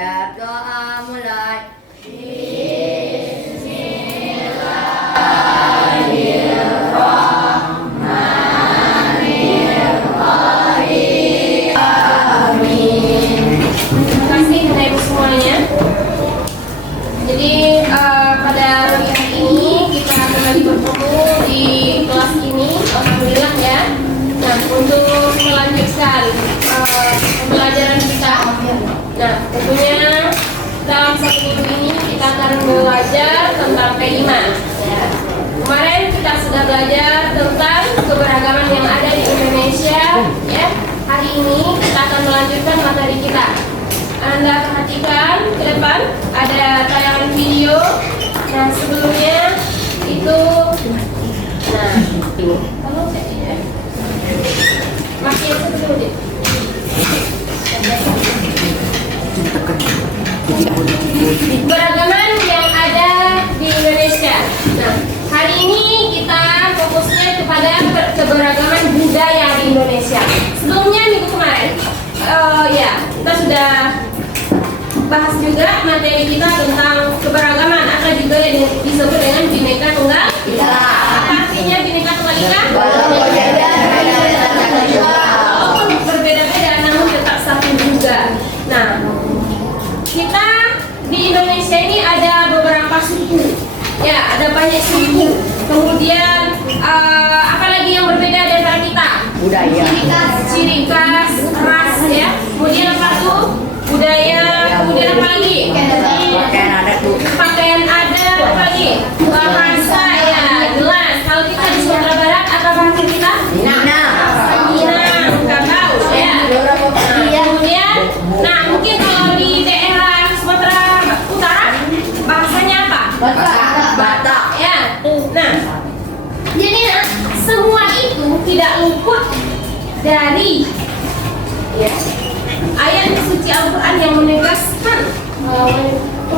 Berdoa mulai. Jadi pada hari ini kita kembali bertemu di kelas ini, alhamdulillah ya. Nah, untuk melanjutkan pembelajaran kita. Nah, tentunya dalam satu minggu ini kita akan belajar tentang P5. Ya. Kemarin kita sudah belajar tentang keberagaman yang ada di Indonesia. Ya. Hari ini kita akan melanjutkan materi kita. Anda perhatikan ke depan ada tayangan video. Nah, sebelumnya itu kalau saya makin sebelum deh. Keberagaman yang ada di Indonesia. Nah, hari ini kita fokusnya kepada keberagaman budaya di Indonesia. Sebelumnya minggu kemarin, ya kita sudah bahas juga materi kita tentang keberagaman atau juga yang disebut dengan Bhinneka Tunggal Ika. Apa artinya Bhinneka Tunggal Ika? Berbeda-beda namun tetap satu juga. Nah, kita di Indonesia ini ada beberapa suku. Ya, ada banyak suku. Kemudian apalagi yang berbeda dari kita? Budaya. Ciri khas, ras ya. Kemudian apa tuh? Budaya, kemudian apa lagi? Pakaian adat tuh. Pakaian adat, apa lagi? Bahasa ya, jelas. Kalau kita di Sumatera Barat, apa bahasa kita? Minang. Nggak tahu ya. Kemudian, nah mungkin kalau di daerah Sumatera Utara, bahasanya apa? Batak. Ya. Nah, jadi semua itu tidak luput dari ya ayat suci Al-Quran yang menegaskan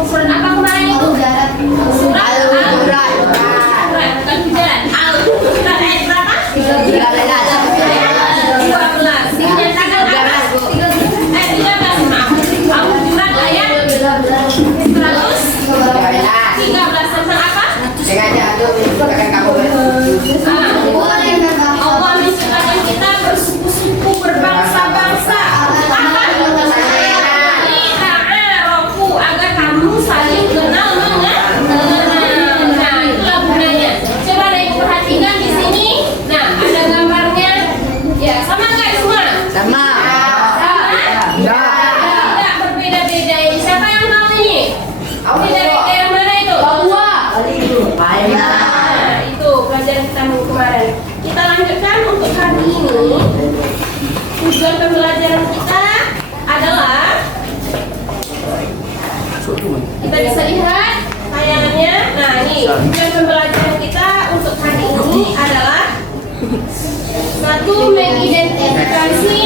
surat apa kemarin itu? Surat Al-Hujurat. Bukan Hujurat. Al-Hujurat ayat berapa? 12. Dinyatakan apa? Ayat 13, maaf. Al-Hujurat ayat 113 tentang apa? Allah menciptakan kita bersuku-suku, berbangsa-bangsa. Agar kamu saling kenal mengenal. Nah, itulah gunanya. Coba deh perhatikan di sini. Nah, ada gambarnya. Ya, sama nggak semua? Sama. Tidak berbeda-beda. Siapa yang tahu ini? Beda-beda yang mana itu? Nah, itu pelajaran kita minggu kemarin. Kita lanjutkan untuk hari ini. Tujuan pembelajaran kita adalah kita bisa lihat tayangannya. Nah, ini tujuan pembelajaran kita untuk hari ini adalah satu, mengidentifikasi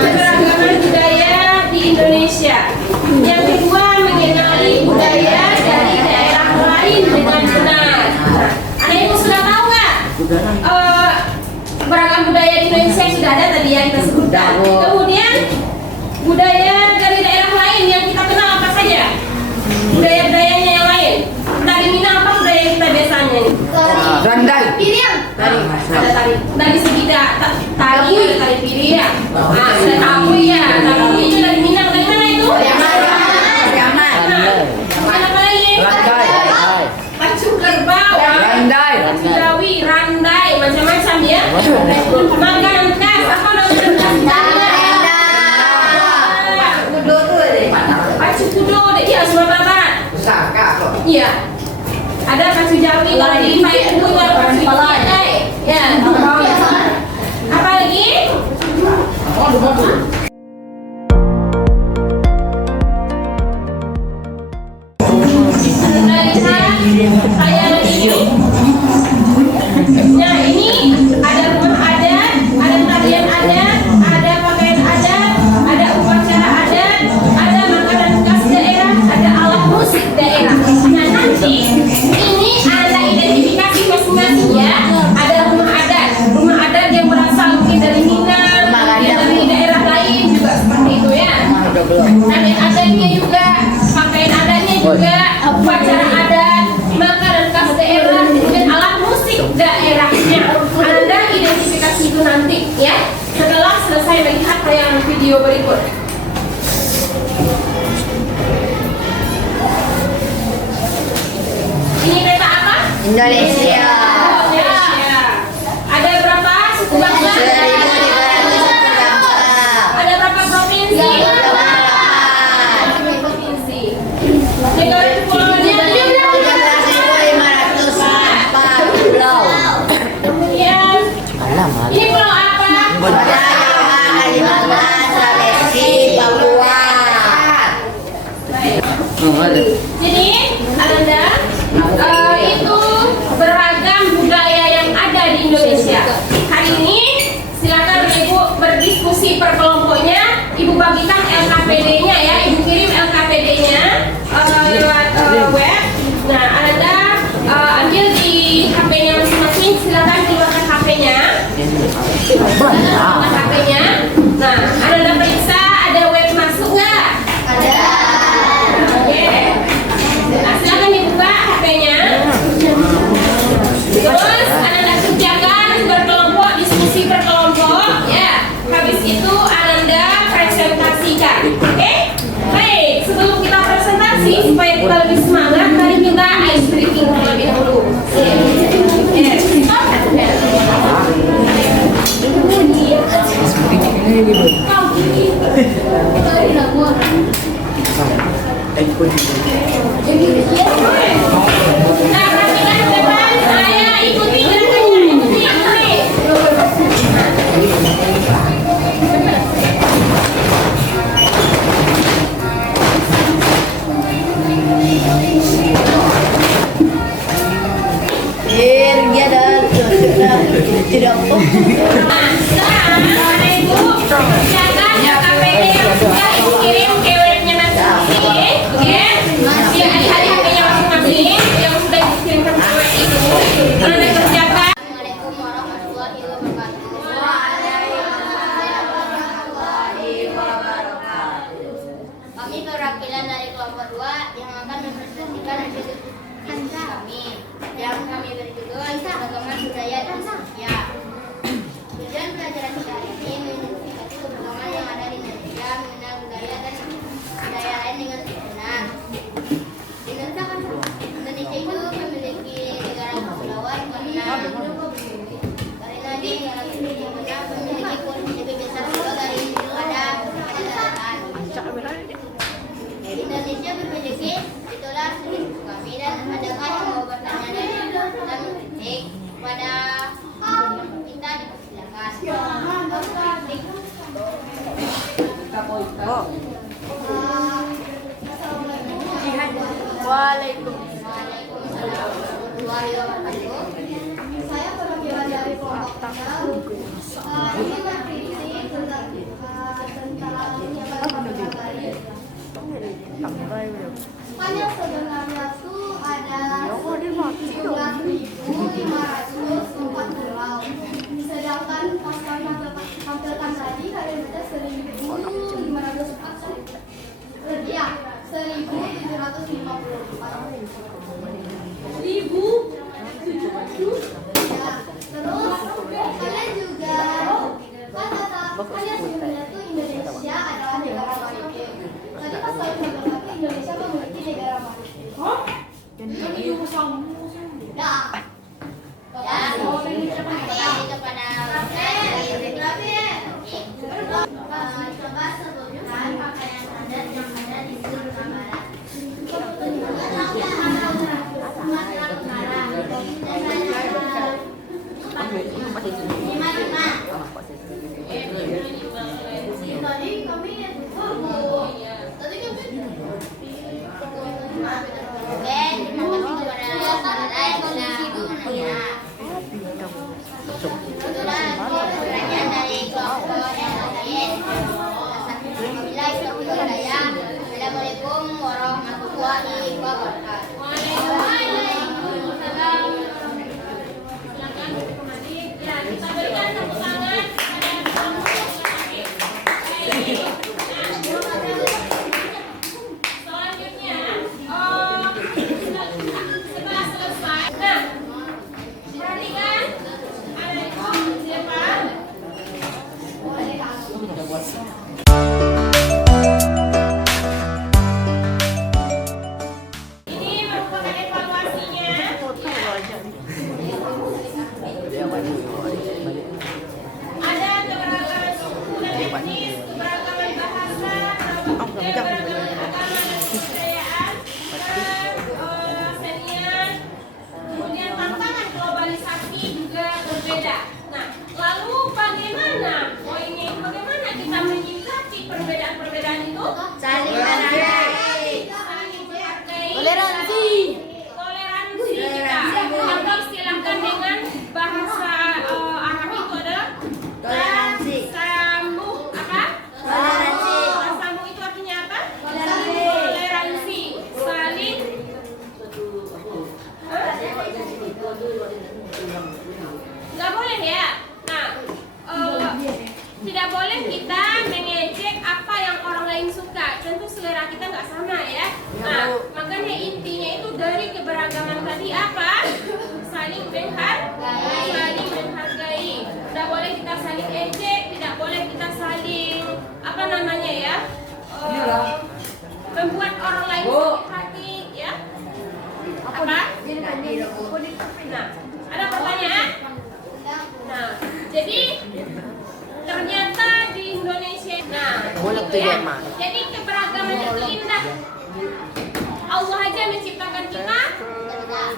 keberagaman budaya di Indonesia. Yang kedua, mengenali budaya dari daerah lain dengan benar. Ada yang sudah tahu nggak? Beragam budaya di Indonesia sudah ada tadi yang kita sebutkan. Kemudian budaya dari daerah lain yang kita kenal apa saja? Budaya-budayanya yang lain. Dari Minang apa budaya kita biasanya? Randai. Piriang. Ada tari. Dari segi tari ada tari piriang. Nah, ada tahu ya. Tahu itu dari Minang. Dari mana itu? Yaman. Apa lagi? Randai. Pacu kerbau. Randai. Pacu Jawi, randai, macam-macam ya. Makan khas. Apa nama khas? Pacu kudo deh. Iya, Sumatera Barat. Iya. Ada pacu Jawi, kalau di Paiku itu ada pacu Jawi. Ya. Apa lagi? Saya ini. Nah, ini ada rumah adat, ada tarian adat, ada pakaian adat, ada upacara adat, ada makanan khas daerah, ada alat musik daerah. Nah, nanti ini Anda identifikasi video berikut. Ini peta apa? Indonesia. Indonesia. Ada berapa suku bangsa? 1.300 bangsa. Ada berapa provinsi? 8 provinsi. Negara kepulauannya ada 13.504 pulau. kemudian ini pulau apa? Jaya, Kalimantan, Sulawesi, Papua. Jadi Anda itu beragam budaya yang ada di Indonesia. Hari ini silakan Ibu berdiskusi per kelompoknya. Ibu bagikan LKPD-nya ya, Ibu kirim LKPD-nya lewat web. Nah, Anda ambil di HP-nya masing-masing. Silakan keluarkan HP-nya. Keluarkan HP-nya. Nah, Anda periksa ada web masuk nggak? Ada. Oke. Nah, silakan dibuka HP-nya. Terus Anda kerjakan berkelompok, diskusi berkelompok, ya. Habis itu Anda presentasikan. Oke? Baik, sebelum kita presentasi supaya kita lebih semangat, mari kita ice breaking terlebih dahulu. Yes. Nah, perhatikan ke depan, saya ikuti gerakannya, ikuti. Tidak Nah, sekarang Ibu silakan LKPD yang sudah Ibu kirim ke webnya masing-masing, ya. Masih ada HP-nya masing-masing yang sudah dikirimkan ke web itu. Anda kerjakan. Assalamualaikum warahmatullahi wabarakatuh. Kami perwakilan dari kelompok 2 yang akan mempresentasikan hasil diskusi kami yang kami berjudul Keragaman Budaya Indonesia. Tujuan pelajaran kita ini mengidentifikasi keberagaman yang ada di Indonesia, mengenal budaya dan budaya lain dengan benar. Indonesia itu memiliki negara kepulauan karena di negara ini memiliki posisi lebih besar pulau dari pada daratan. Indonesia memiliki itulah suku kami dan adakah yang mau bertanya dan mengkritik pada kita dipersilakan. Waalaikumsalam warahmatullahi wabarakatuh. Saya perwakilan dari kelompok 3. Ini mengkritik tentang kan yang sebenarnya itu ada 17.504 pulau. Sedangkan pas kami tampilkan tadi kalian baca 1.504 ya 1.754. Ya, terus kalian juga kalian sebenarnya tuh Indonesia adalah negara maritim. Tadi pas kalian tampilkan Indonesia memiliki negara maritim. Coba sebutkan pakaian adat yang ada di Sumatera Barat. Sumatera Utara. Lima. Tadi kami tadi kami terima kasih kepada lain kondisi dunia. Kebetulan pertanyaan dari kelompok yang lain. Assalamualaikum warahmatullahi wabarakatuh. Waalaikumsalam. Silakan dinikmati. Ya, kita berikan tepuk tangan kepada kelompok yang lain. Baik. Selanjutnya, setelah selesai, nah, perhatikan ada di siapa? dari keberagaman tadi apa? Saling menghargai. Tidak boleh kita saling ejek, tidak boleh kita saling apa namanya ya? Membuat orang lain sakit hati, ya. Apa? Nah, ada pertanyaan? Nah, jadi ternyata di Indonesia, nah, gitu ya. Jadi keberagaman itu indah. Allah aja menciptakan kita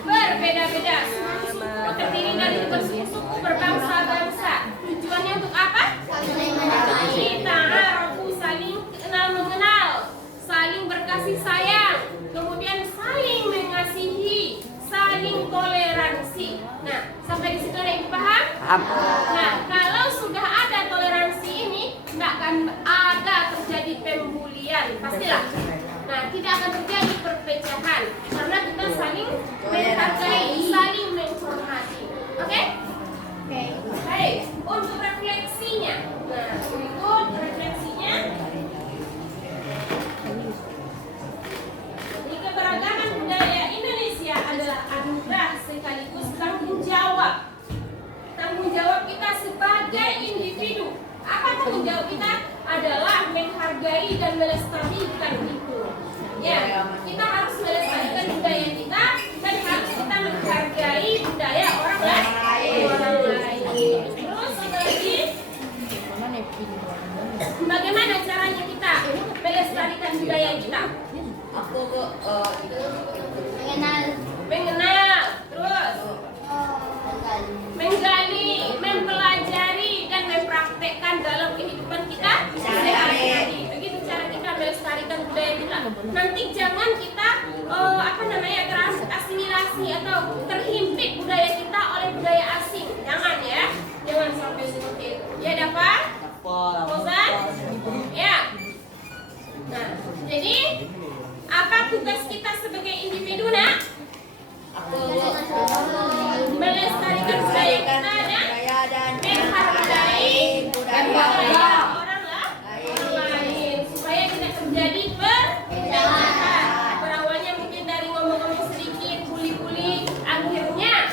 berbeda-beda, suku-suku terdiri dari bersuku-suku, berbangsa-bangsa. Tujuannya untuk apa? Kita harus saling kenal mengenal, saling berkasih sayang, kemudian saling mengasihi, saling toleransi. Nah, sampai di situ ada yang paham? Nah, kalau sudah ada toleransi ini, nggak akan ada terjadi pembulian, pastilah. Nah, tidak akan terjadi perpecahan karena kita saling menghargai, saling menghormati. Oke? Baik, untuk refleksinya. Nah, berikut refleksinya. Di keberagaman budaya Indonesia adalah anugerah sekaligus tanggung jawab. Tanggung jawab kita sebagai individu. Apa tanggung jawab kita? Adalah menghargai dan melestarikan itu. Ya, kita harus melestarikan budaya kita dan harus kita menghargai budaya orang lain. Terus apa lagi? Bagaimana caranya kita melestarikan budaya kita? Mengenal, terus menggali, mempelajari dan mempraktekkan dalam kehidupan kita sehari-hari. Begitu cara kita melestarikan budaya kita. Nanti jangan kita terasimilasi atau terhimpit budaya kita oleh budaya asing. Jangan ya, jangan sampai seperti itu. Ya, dapat? Bosan? Ya. Nah, jadi apa tugas kita sebagai individu, nak? Melestarikan budaya kita dan menghargai budaya orang lain supaya tidak terjadi perpecahan. Berawalnya mungkin dari ngomong-ngomong sedikit, bully-bully, akhirnya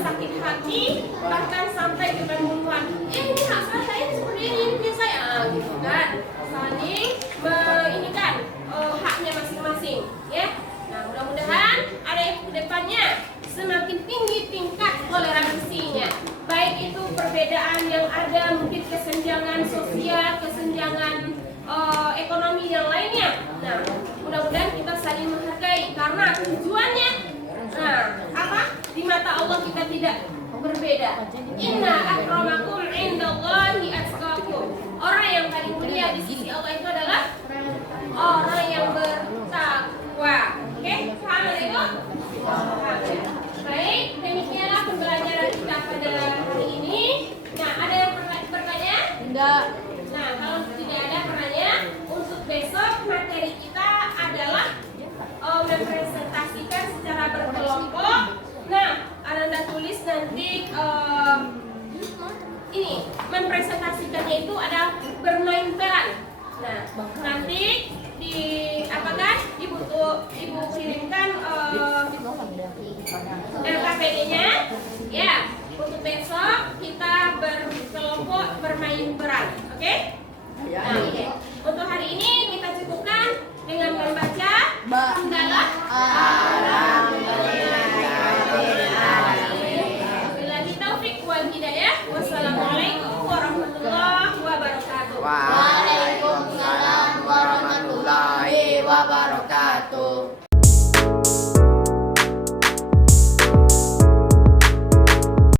sakit hati, bahkan sampai ke pembunuhan. Ini hak saya seperti ini saya, gitu kan? Saling ini kan haknya masing-masing, ya. Nah, mudah-mudahan ada yang kedepannya semakin tinggi tingkat toleransinya. Baik itu perbedaan yang ada, mungkin kesenjangan sosial, kesenjangan ekonomi yang lainnya. Nah, mudah-mudahan kita saling menghargai karena tujuannya, apa? Di mata Allah kita tidak berbeda. Inna akramakum indallahi atqakum. Orang yang paling mulia di sisi Allah itu adalah orang yang bertakwa. Oke, paham itu? Baik, demikianlah pembelajaran kita pada hari ini. Nah, ada yang bertanya? Enggak. Nah, kalau tidak ada pertanyaan, untuk besok materi kita adalah mempresentasikan secara berkelompok. Nah, Anda tulis nanti ini mempresentasikannya itu ada bermain peran. Nah, nanti di apa kan ibu kirimkan LKPD-nya ya. Untuk besok kita berkelompok bermain peran, oke? Nah,